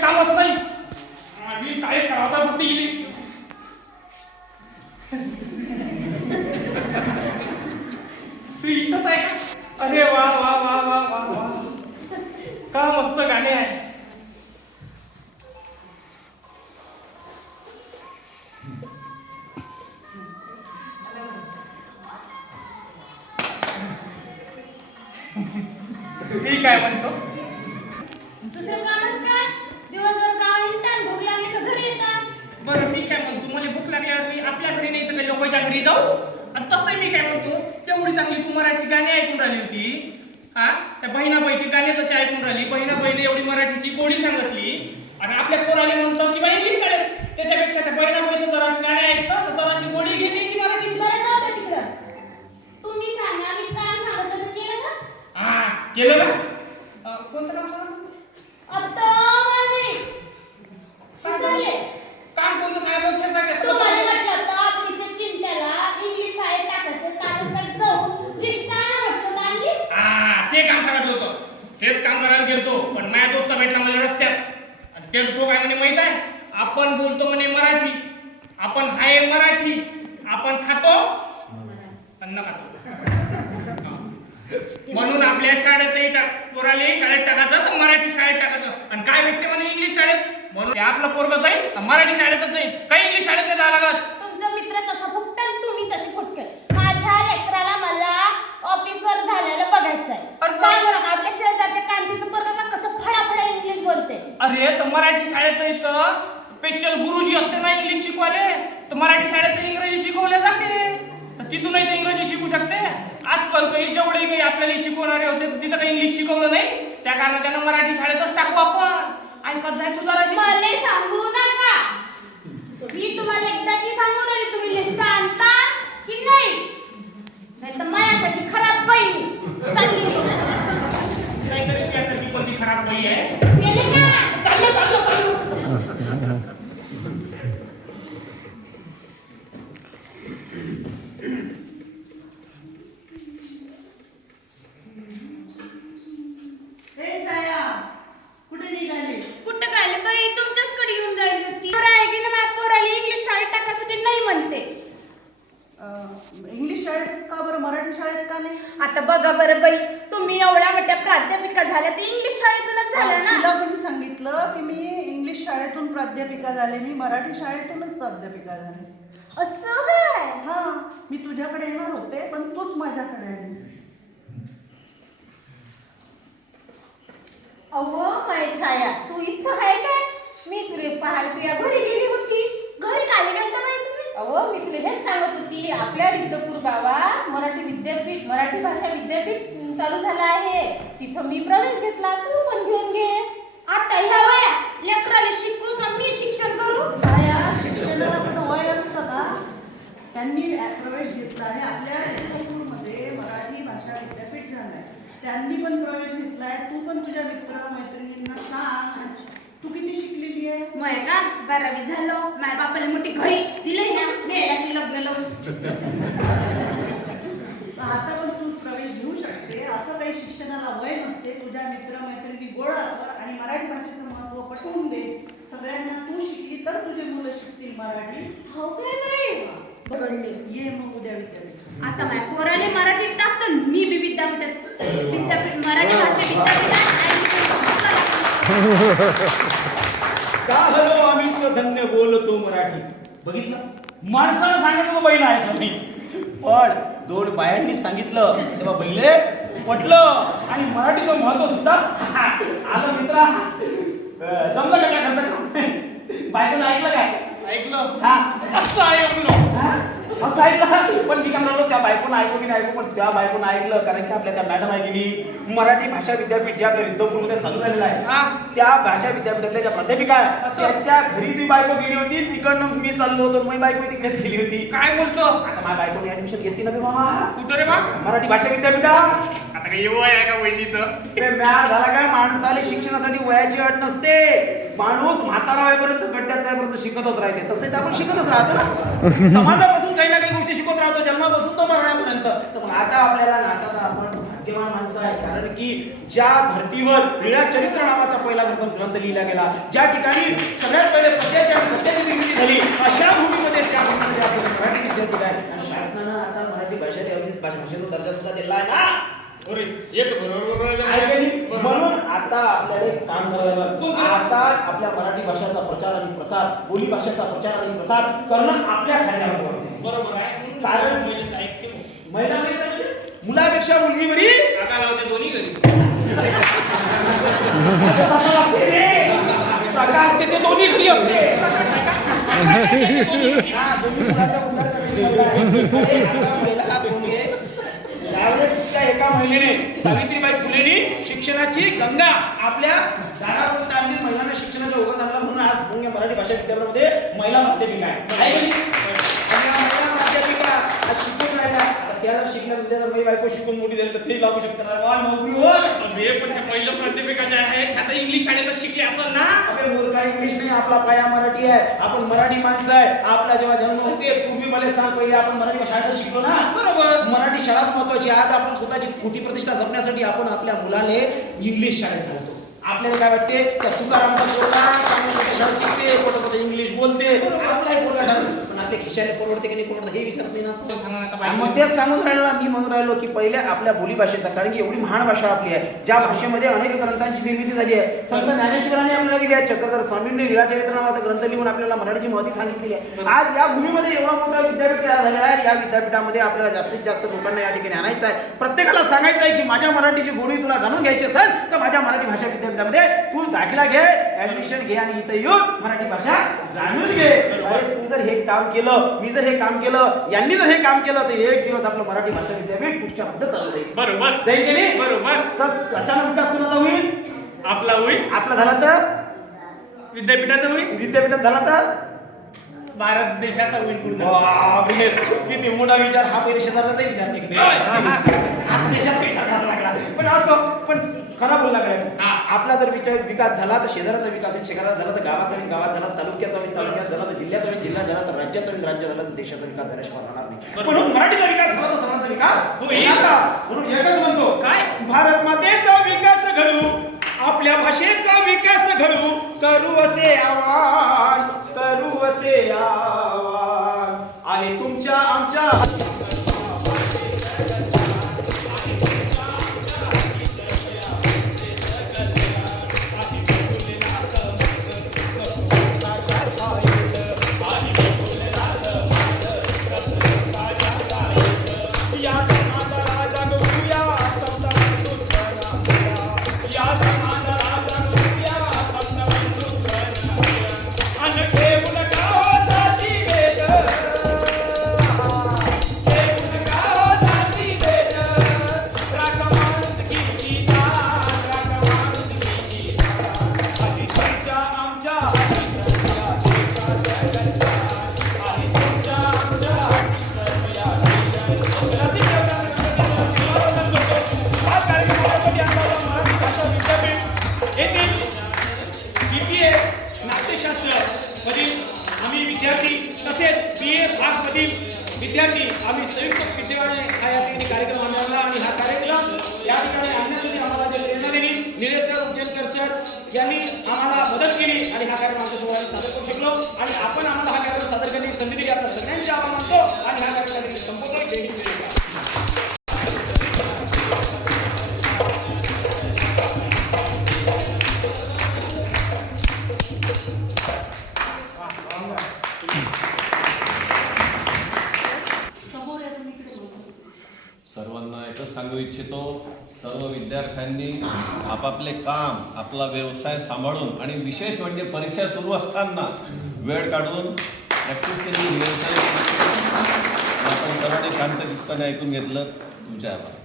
काही कामच नाही. माझी काहीच करावता फक्त गेली. तू इथंच आहे का? अरे वा वा वा वा वा वा, का मस्त गाणे आहे. मी काय म्हणतो, दुसरं कामच काय? दिवसभर काम हिंडतात, भूक लागली का घरी येतात. बरं मी काय म्हणतो, मला भूक लागल्यावर मी आपल्या घरी नाही तर काही लोकांच्या घरी जाऊ. आणि तसंही मी काय म्हणतो, तेवढी चांगली तू मराठी गाणी ऐकून राहिली होती. हा, त्या बहिणाबाईची गाणी जशी ऐकून राहिली, बहिणाबाईने एवढी मराठीची गोडी सांगितली आणि आपल्या पोराला म्हणतो की बाई इंग्लिश शाळेत, त्याच्यापेक्षा त्या बहिणाबाईचं जराशी गाणी ऐकतं तर जराशी गोडी घेते की मराठीची. बरं जाऊ दे तिकडं. तुम्ही सांगा, मी काम सांगितलं तर केलं का? हा केलं ना. कोणतं काम सांगितलं? आता माझे विसरले. काम कोणतं सांगितलं ते सांग. तुम्हाला म्हटलं होतं आपलीच्या चिंट्याला इंग्लिश शाळेत टाकायचं, तालुक्यात जाऊन दिसताना म्हटलं नांदी. ते काम सांगितलं होतं. तेच काम करायला गेलतो, पण माझ्या दोस्त भेटला मला रस्त्यात. आणि ते तो काय म्हणे माहित आहे, आपण बोलतो म्हणे मराठी, आपण आहे मराठी, आपण खातो अन्न खातो. म्हणून आपल्या शाळेतही पोराले शाळेत टाकायचं तर मराठी शाळेत टाकायचं. आणि काय भेटते म्हणे इंग्लिश शाळेत, म्हणून ते आपलं पोरगं जाईल तर मराठी शाळेतच जाईल, काही इंग्लिश शाळेत नाही जावं लागत. तुमचा मित्र तसा फुटकन, तुम्ही तशी फुटकन. माझ्या लेकराला मला ऑफिसर झालेलं बघायचंय. सांगू नका, आपल्या शेजारच्या कांतीचं पोरगं कसं फडाफडा इंग्लिश बोलते. अरे तर मराठी शाळेत इथं स्पेशल गुरुजी असते ना इंग्लिश शिकवाले, तर मराठी शाळेत इंग्रजी शिकवले जाते, तर तिथूनही ते इंग्रजी शिकू शकते. आजकाल काही जेवढे काही आपल्याला शिकवणारे होते तर तिथं काही इंग्लिश शिकवलं नाही, त्या कारणाने त्यांना मराठी शाळेतच टाकू आपण. ऐकत जाय तू जरा. मला सांगू नका, मी तुम्हाला एकदाची सांगून आली, तुम्ही लिस्ट आणता की नाही, नाही तर माझ्यासाठी खराब बहिणी चालली. काहीतरी त्यासाठी कोणती खराब बाई आहे. गेले का? चाललो चाललो चाललो. कुठे निघाले? कुठं काय बाई, तुमच्याचकडे येऊन राहिली होती. पोरं आहे की ना, माझ्या पोराला इंग्लिश शाळेत टाकायसाठी नाही म्हणते. इंग्लिश शाळेत का बरं, मराठी शाळेत का नाही? आता बघा बरं बाई, तुम्ही एवढ्या मोठ्या प्राध्यापिका झाल्या, तर इंग्लिश शाळेतूनच झाल्या ना. तुला कोणी सांगितलं की मी इंग्लिश शाळेतून प्राध्यापिका झाले? मी मराठी शाळेतूनच प्राध्यापिका झाले. असं काय? हा, मी तुझ्याकडे येणार होते पण तूच माझ्याकडे आली. अहो माय छाया, तू इथं आहे काय? मी तुला पाहायला तुझ्या घरी गेली होती. घरी काय गेलता बाई तुम्ही? अहो मी तुला हेच सांगत होती, आपल्या रिद्धपूर गावात मराठी विद्यापीठ, मराठी भाषा विद्यापीठ चालू झालं आहे. तिथं मी प्रवेश घेतला, तू पण घेऊन घे. आता ह्या वया लेकराला शिकू का मी शिक्षण करू? छाया, शिक्षणाला पण वय असतं का? त्यांनी प्रवेश घेतला आहे, आपल्या रिद्धपूरमध्ये मराठी भाषा विद्यापीठ झालंय, त्यांनी पण प्रवेश घेतलाय. तू पण तुझ्या मित्र मैत्रिणींना सांग. तू किती शिकलेली आहे? मग का 12वी झालो, माझ्या बापाला मोठी घरी दिले ह्या मेलाशी लग्न लावून. आता पण तू प्रवेश घेऊ शकते. असं काही शिक्षणाला वय नसते. तुझ्या मित्र मैत्रिणी गोळा कर आणि मराठी भाषेचं महत्त्व पटवून दे सगळ्यांना. तू शिकली तर तुझे मुलं शिकतील मराठी. हो काय बाई, बघडले. ये मग उद्या विद्यापीठ. आता माझ्या पोराने मराठीत टाकतो, मी बी विद्यापीठ मराठी भाषा विद्यापीठात. हॅलो, आम्हीच धन्य बोलतो मराठी. बघितलं, माणसानं सांगितलं बैल आहे नाही, पण दोन बायांनी सांगितलं तेव्हा बैले पटलं आणि मराठीचं महत्व सुद्धा आलं. मित्रा, जमलं का काय खर्च काम? बायकोनं ऐकलं काय? ऐकलं हा, असं ऐकलं. असं ऐकलं, पण मी काय म्हणलो, त्या बायकोनं ऐकू की नाही ऐकू, पण त्या बायकोनं ऐकलं. कारण की आपल्या त्या मॅडम आहे की नाही, मराठी भाषा विद्यापीठ जे आपल्या रिद्धपूरमध्ये चालू झालेलं आहे, त्या भाषा विद्यापीठातल्या ज्या प्राध्यापिका आहे त्यांच्या घरी ती बायको गेली होती. तिकडनं मी चाललो होतो, मी बायको तिकडेच गेली होती. काय बोलतो? आता माझ्या बायकोने ऍडमिशन घेतली ना बाबा. कुठं रे बा? मराठी भाषा विद्यापीठा. आता काही वय आहे का वहिनीचं? मॅड झाला काय, माणसाला शिक्षणासाठी वयाची अट नसते. माणूस म्हातारा वयापर्यंत गड्ड्यात जायपर्यंत शिकतच राहते. तसंच आपण शिकतच राहतो ना, समाजापासून काही ना काही गोष्टी शिकत राहतो, जन्मापासून तो मरण्यापर्यंत. तर मग आता आपल्याला आता आपण भाग्यवान माणसं आहे, कारण की ज्या धर्तीवर लीळा चरित्र नावाचा पहिला ग्रंथ लिहिला गेला, ज्या ठिकाणी सगळ्यात पहिले पद्याची आणि पद्याची निर्मिती झाली, अशा भूमीमध्ये त्या भूमीमध्ये आपलं मराठी विद्यापीठ आहे. आणि शासनानं आता मराठी भाषेचा दर्जा सुद्धा दिला आहे ना. म्हणून आता आपल्याला एक काम करायला लागलं. आता आपल्या मराठी भाषेचा प्रचार आणि प्रसार, बोली भाषेचा प्रचार आणि प्रसार करणं आपल्या खांद्यावर आहे. बरोबर आहे. कारण महिला म्हणजे मुलापेक्षा मुलगी बरी दोन्ही घरी प्रकाश ते दोन्ही घरी असते. त्यावेळेस त्या एका महिलेने, सावित्रीबाई फुलेंनी शिक्षणाची गंगा आपल्या दारापर्यंत आणली, महिलांना शिक्षणाचा योगदान आणला. म्हणून आज मराठी भाषा विद्यापीठामध्ये महिला माध्यमिक आहे. महिला माध्यमिका आज शिकून राहिल्या. त्याला शिकण्यामध्ये जर बायको शिकून मोठी झाली तर ते लागू शकतात नोकरी होय. पण पहिलं प्राथमिकाचे आहे, आता इंग्लिश शाळेतच शिकले असं ना. अबे मूर्खा, इंग्लिश नाही, आपला पाया मराठी आहे. आपण मराठी माणसं आहे. आपला जेव्हा जन्म होते पूर्वी मला सांग, पहिले आपण मराठी शाळेत शिकलो ना. बरोबर. मराठी शाळाच महत्वाची. आज आपण स्वतःची खोटी प्रतिष्ठा जपण्यासाठी आपण आपल्या मुलाने इंग्लिश शाळेत घालतो. आपल्याला काय वाटते, त्या तुकारामचा पोरगा चांगल्या मोठ्या शाळेत शिकते, कुठं इंग्लिश बोलते, आपलाही पोरगा शाळेत, पण आपल्या खिशाने परवडते की नाही परवडते हे विचारत नाही ना. मग तेच सांगून राहिलो ना, मी म्हणून राहिलो की पहिले आपल्या बोलीभाषेचा, कारण की एवढी महान भाषा आपली आहे, ज्या भाषेमध्ये अनेक ग्रंथांची निर्मिती झाली आहे. संत ज्ञानेश्वरांनी आपल्याला दिली आहे. चक्रधर स्वामींनी लीळाचरित्र नावाचा ग्रंथ लिहून आपल्याला मराठीची महती सांगितलेली आहे. आज या भूमीमध्ये एवढा मोठा विद्यापीठ तयार झालेला आहे. या विद्यापीठामध्ये आपल्याला जास्तीत जास्त लोकांना या ठिकाणी आणायचं आहे. प्रत्येकाला सांगायचं आहे की माझ्या मराठीची गोडी तुला जाणून घ्यायची असेल तर माझ्या मराठी भाषा विद्यापीठामध्ये तू दाखला घे, ऍडमिशन घे आणि इथे येऊन मराठी भाषा जाणून घे. अरे तू जर हे काम केलं, मी जर हे काम केलं, यांनी जर हे काम केलं तर एक दिवस आपलं मराठी भाषा विद्यापीठ पुढच्या पुढे चाललं जाईल. बरोबर जाईल की नाही? बरोबर. तर कशाला विकास कोणाचा होईल? आपला होईल. आपला झाला तर विद्यापीठाचा होईल. विद्यापीठात झाला तर भारत देशाचा होईल. बापरे, किती मोठा विचार. हा पहिले शेजारचा विचार नाही केला. आता देशाचा विचार करायला लागला. पण असं पण खरा बोलला काय तू. आपला जर विकास झाला तर शेजाराचा विकास होईल, शेजारात झाला तर गावाचा होईल, गावात झाला तर तालुक्याचा होईल, तालुक्यात झाला तर जिल्ह्याचा होईल, जिल्हा झाला तर राज्याचा होईल, राज्य झाला तर देशाचा विकास झाल्याशिवाय राहणार नाही. म्हणून मराठीचा विकास झाला तर सर्वांचा विकास होईल. म्हणून एकच म्हणतो, काय भारत मातेचा विकास घडू, आपल्या भाषेचा विकास घडू, करू असे आवाज, करू असे आवाज आहे तुमच्या आमच्या. विद्यार्थी आम्ही संयुक्त विद्यालय हा या ठिकाणी कार्यक्रम आणला आणि हा कार्यक्रम या ठिकाणी आणण्यासाठी आम्हाला जे प्रेरणा दिली निलेश सर, उज्जैन सर यांनी आम्हाला मदत केली आणि हा कार्यक्रम आमच्या सोहळ्यात सादर करू शकलो. आणि आपण आम्हाला हा कार्यक्रम सादर करण्याची संधी दिली. आपल्या सगळ्यांची आभार मानतो आणि हा कार्यक्रम संपूर्ण जय हिंद. सर्वांना एकच सांगू इच्छितो, सर्व विद्यार्थ्यांनी आपापले काम, आपला व्यवसाय सांभाळून आणि विशेष म्हणजे परीक्षा सुरू असताना वेळ काढून प्रॅक्टिस केली, रिहर्सल आपण सर्वांनी शांत चित्ताने ऐकून घेतलं. तुमच्या आभार.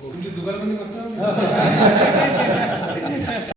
तुमची जुगार पण मस्त